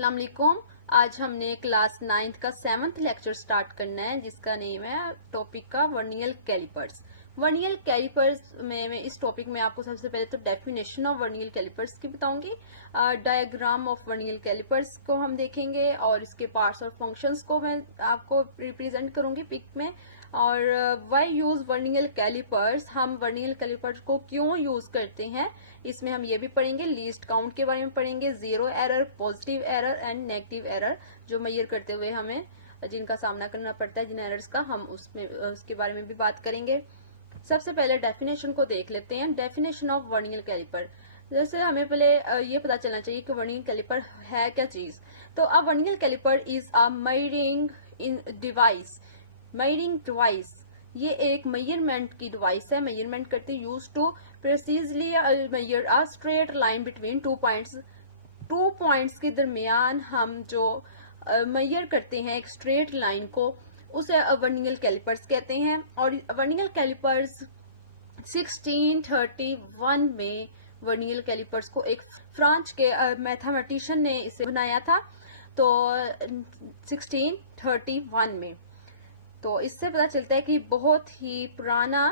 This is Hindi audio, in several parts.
अस्सलाम वालेकुम। आज हमने क्लास 9th का 7th लेक्चर स्टार्ट करना है जिसका नेम है टॉपिक का वर्नियल कैलिपर्स। वर्नियल कैलिपर्स में मैं इस टॉपिक में आपको सबसे पहले तो डेफिनेशन ऑफ वर्नियल कैलिपर्स की बताऊंगी, डायग्राम ऑफ वर्नियल कैलिपर्स को हम देखेंगे और इसके पार्ट्स और फंक्शंस को मैं आपको रिप्रेजेंट करूंगी पिक में। और वाई यूज वर्नियल कैलिपर्स, हम वर्नियल कैलिपर्स को क्यों यूज करते हैं इसमें हम ये भी पढ़ेंगे। लीस्ट काउंट के बारे में पढ़ेंगे, zero error, positive error and negative error जो मेजर करते हुए हमें जिनका सामना करना पड़ता है, जिन एरर्स का हम उसके बारे में भी बात करेंगे। सबसे पहले डेफिनेशन को देख लेते हैं। डेफिनेशन ऑफ वर्नियल कैलिपर, जैसे हमें पहले ये पता चलना चाहिए कि वर्नियल कैलिपर है क्या चीज। तो a vernier caliper is a measuring in device. Measuring device ये एक मेजरमेंट की डिवाइस है, मेजरमेंट करते use to precisely measure a straight line between two points के दरमियान हम जो मेजर करते हैं एक स्ट्रेट लाइन को, उसे वर्नियल कैलिपर्स कहते हैं। और वर्नियल कैलिपर्स 1631 में वर्नियल कैलिपर्स को एक फ्रांस के मैथमेटिशियन ने इसे बनाया था, तो 1631 में। तो इससे पता चलता है कि बहुत ही पुराना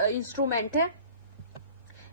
इंस्ट्रूमेंट है।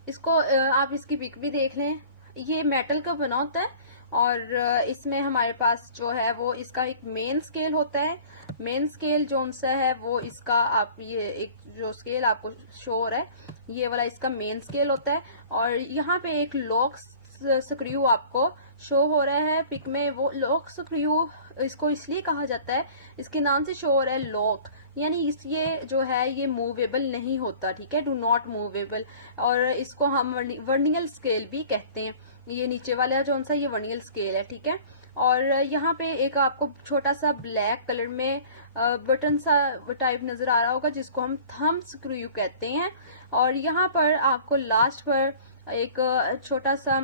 इसको आप इसकी पिक भी देख लें। ये मेटल का बना होता है और इसमें हमारे पास जो है वो इसका एक मेन स्केल होता है। मेन स्केल जो सा है वो इसका, आप ये एक जो स्केल आपको शो हो रहा है ये वाला इसका मेन स्केल होता है। और यहाँ पे एक लॉक स्क्रू आपको शो हो रहा है पिक में। वो लॉक स्क्रू इसको इसलिए कहा जाता है, इसके नाम से शो हो रहा है लॉक, यानी ये जो है ये मूवेबल नहीं होता, ठीक है, डू नॉट मूवेबल। और इसको हम वर्नियल स्केल भी कहते हैं। ये नीचे वाला जो सा ये वर्नियल स्केल है, ठीक है। और यहाँ पे एक आपको छोटा सा ब्लैक कलर में बटन सा टाइप नजर आ रहा होगा जिसको हम थंब स्क्रू कहते हैं। और यहाँ पर आपको लास्ट पर एक छोटा सा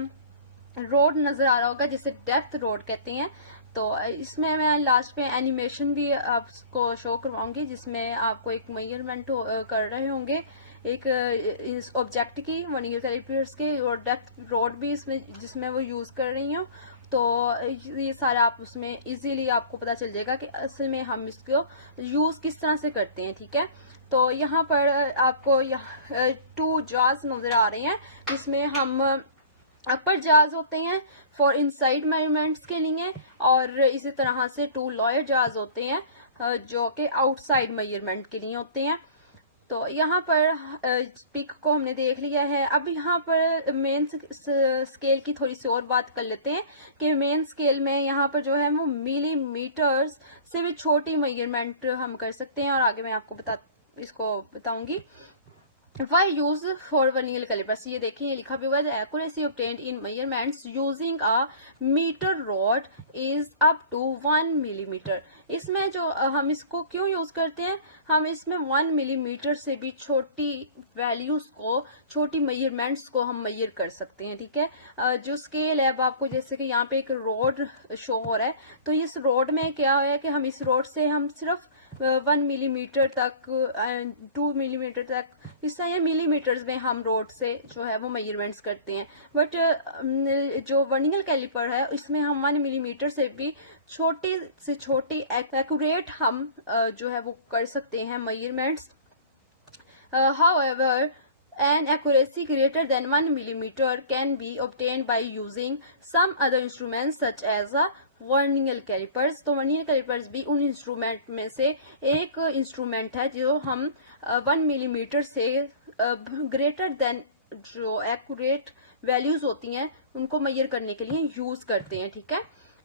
रोड नजर आ रहा होगा जिसे डेप्थ रोड कहते हैं। तो इसमें मैं लास्ट पे एनिमेशन भी आपको शो करवाऊंगी जिसमें आपको एक मेजरमेंट कर रहे होंगे एक इस ऑब्जेक्ट की, वर्नियल कैलिपर्स के, और डेप्थ रोड भी इसमें जिसमें वो यूज कर रही हूँ। तो ये सारा आप उसमें इजीली आपको पता चल जाएगा कि असल में हम इसको यूज किस तरह से करते हैं, ठीक है। तो यहाँ पर आपको 2 जार्स नजर आ रहे हैं जिसमें हम अपर जार्स होते हैं फॉर इनसाइड मेजरमेंट्स के लिए, और इसी तरह से 2 लोअर जार्स होते हैं जो कि आउटसाइड मेजरमेंट के लिए होते हैं। तो यहाँ पर पिक को हमने देख लिया है। अब यहाँ पर मेन स्केल की थोड़ी सी और बात कर लेते हैं कि मेन स्केल में यहाँ पर जो है वो मिलीमीटर्स से भी छोटी मेजरमेंट हम कर सकते हैं, और आगे मैं आपको इसको बताऊंगी। Why use for वर्नियल कैलिपर्स, ये देखिए ये लिखा भी हुआ है, accuracy obtained in measurements using a meter rod is up to 1 millimeter। इसमें जो हम इसको क्यों यूज करते हैं, हम इसमें 1 मिलीमीटर से भी छोटी वैल्यूज को, छोटी मेजरमेंट्स को हम मेजर कर सकते हैं, ठीक है। जो स्केल है अब आपको जैसे कि यहाँ पे एक रोड शो हो रहा है, तो इस रोड में क्या है कि हम इस रोड से हम सिर्फ 1 मिलीमीटर तक, 2 मिलीमीटर तक, इस तरह मिलीमीटर्स में हम रोड से जो है वो मेजरमेंट्स करते हैं। बट जो वर्नियल कैलिपर है इसमें हम 1 मिलीमीटर से भी छोटी से छोटी एक्यूरेट हम जो है वो कर सकते हैं measurements. However, an accuracy greater than 1 millimeter can be obtained by using some other instruments such as a vernier calipers. तो वर्नियल कैलिपर्स भी उन इंस्ट्रूमेंट में से एक इंस्ट्रूमेंट है जो हम 1 मिलीमीटर से ग्रेटर देन जो एक्यूरेट वैल्यूज होती हैं उनको मेजर करने के लिए यूज करते हैं, ठीक है।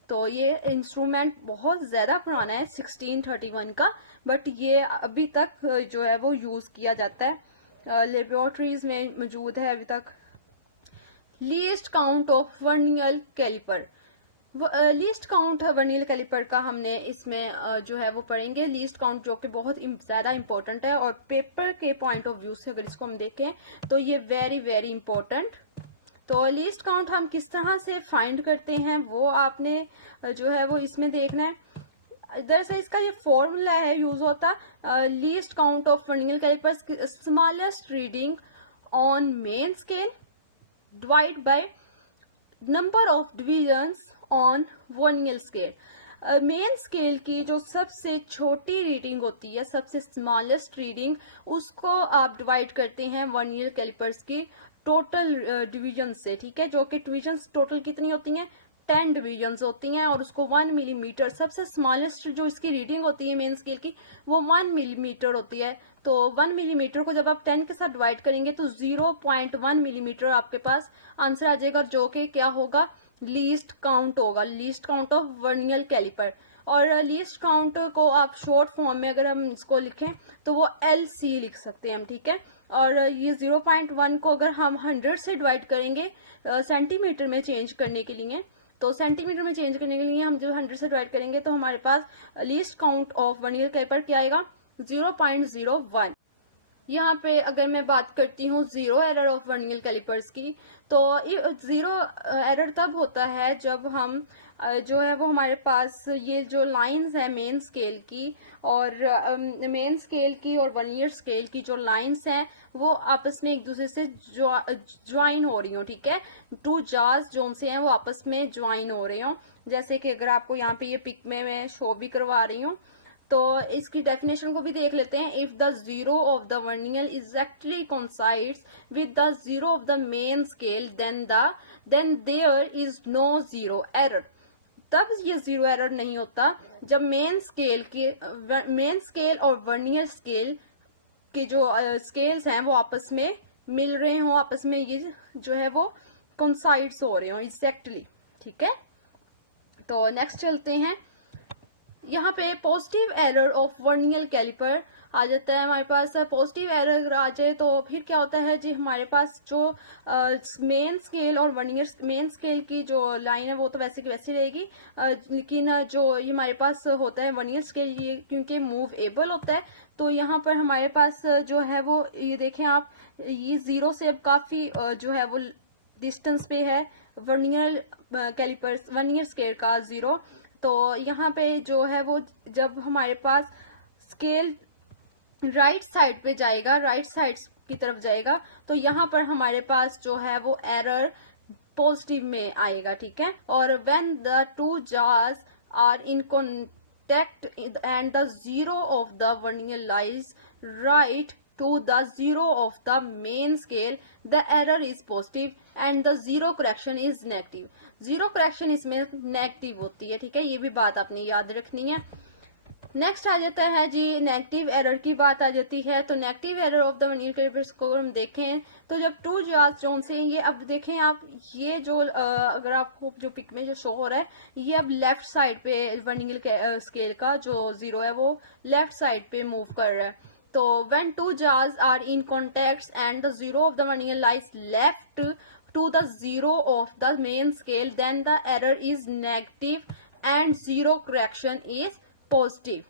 तो ये इंस्ट्रूमेंट बहुत ज्यादा पुराना है, 1631 का, बट ये अभी तक जो है वो यूज किया जाता है, लेबोरेटरीज में मौजूद है अभी तक। Least count of vernier caliper, least count vernier caliper का हमने इसमें जो है वो पढ़ेंगे। लीस्ट काउंट जो कि बहुत ज्यादा इंपॉर्टेंट है, और पेपर के पॉइंट ऑफ व्यू से अगर इसको हम देखें तो ये वेरी वेरी इंपॉर्टेंट। तो लीस्ट काउंट हम किस तरह से फाइंड करते हैं वो आपने जो है वो इसमें देखना है। दरअसल इसका ये फॉर्मूला है यूज होता, least count of vernier calipers, smallest reading on main scale divide by number of divisions on vernier scale. Main scale की जो सबसे छोटी रीडिंग होती है, सबसे स्मॉलेस्ट रीडिंग, उसको आप डिवाइड करते हैं वर्नियर कैलिपर्स की टोटल डिवीजन से, ठीक है, जो कि डिवीजन्स टोटल कितनी होती हैं, 10 डिवीजन्स होती हैं, और उसको 1 मिलीमीटर, सबसे स्मॉलेस्ट जो इसकी रीडिंग होती है मेन स्केल की वो 1 मिलीमीटर होती है। तो 1 मिलीमीटर को जब आप 10 के साथ डिवाइड करेंगे तो 0.1 मिलीमीटर आपके पास आंसर आ जाएगा, जो कि क्या होगा, लीस्ट काउंट होगा, least count of vernier calliper. और लीस्ट काउंट को आप शॉर्ट फॉर्म में अगर हम इसको लिखें तो वो LC लिख सकते हैं हम, ठीक है। और ये 0.1 को अगर हम 100 से डिवाइड करेंगे सेंटीमीटर में चेंज करने के लिए, तो सेंटीमीटर में चेंज करने के लिए हम जो 100 से डिवाइड करेंगे तो हमारे पास least count of vernier caliper क्या आएगा, 0.01। यहाँ पे अगर मैं बात करती हूँ zero error of vernier callipers की, तो जीरो एरर तब होता है जब हम जो है वो हमारे पास ये जो लाइंस है मेन स्केल की और वर्नियर स्केल की जो लाइंस हैं वो आपस में एक दूसरे से ज्वाइन हो रही हो, ठीक है, टू जार्स जो से हैं वो आपस में ज्वाइन हो रहे हो। जैसे कि अगर आपको यहाँ पे ये पिक में मैं शो भी करवा रही हूँ, तो इसकी डेफिनेशन को भी देख लेते हैं। If the zero of the vernier exactly coincides with the zero of the main scale then there is no zero error. तब ये जीरो एरर नहीं होता जब मेन स्केल और वर्नियर स्केल के जो स्केल्स हैं वो आपस में मिल रहे हो, आपस में ये जो है वो कोइंसाइड्स हो रहे हो एग्जैक्टली, ठीक है। तो नेक्स्ट चलते हैं, यहाँ पे positive error of vernier caliper आ जाता है हमारे पास। पॉजिटिव एरर आ जाए तो फिर क्या होता है जी, हमारे पास जो मेन स्केल और वर्नियर मेन स्केल की जो लाइन है वो तो वैसे की वैसी रहेगी, लेकिन जो ये हमारे पास होता है वर्नियर स्केल, ये क्योंकि मूवेबल होता है, तो यहाँ पर हमारे पास जो है वो ये देखें आप, ये जीरो से अब काफी जो है वो डिस्टेंस पे है वर्नियर कैलिपर्स, वर्नियर स्केल का जीरो। तो यहाँ पे जो है वो जब हमारे पास स्केल राइट साइड पे जाएगा, राइट साइड की तरफ जाएगा, तो यहाँ पर हमारे पास जो है वो एरर पॉजिटिव में आएगा, ठीक है। और व्हेन द टू जार्स are in contact and the zero of the vernier lies right to the zero of the main scale, the error is positive and the zero correction is negative. Zero correction इसमें नेगेटिव होती है, ठीक है, ये भी बात आपने याद रखनी है। नेक्स्ट आ जाता है जी नेगेटिव एरर की बात आ जाती है। तो negative error of the vernier callipers को हम देखें तो जब टू जार्स जोन से ये, अब देखें आप, ये जो अगर आपको जो पिक में जो शो हो रहा है, ये अब लेफ्ट साइड पे वर्नियर स्केल का जो जीरो है वो लेफ्ट साइड पे मूव कर रहा है। तो when two jars are in contact and the zero of the vernier lies left to the zero of the main scale, then the error is negative and zero correction is positive.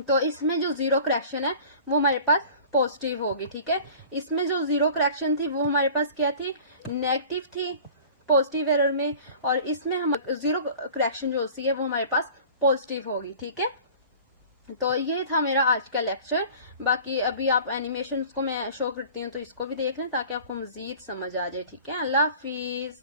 तो इसमें जो जीरो करेक्शन है वो हमारे पास पॉजिटिव होगी, ठीक है। इसमें जो जीरो करेक्शन थी वो हमारे पास क्या थी, नेगेटिव थी पॉजिटिव एरर में, और इसमें हम जीरो करेक्शन जो होती है वो हमारे पास पॉजिटिव होगी, ठीक है। तो ये था मेरा आज का लेक्चर। बाकी अभी आप एनिमेशन को मैं शो करती हूँ तो इसको भी देख लें ताकि आपको मजीद समझ आ जाए, ठीक है। अल्लाह हाफिज।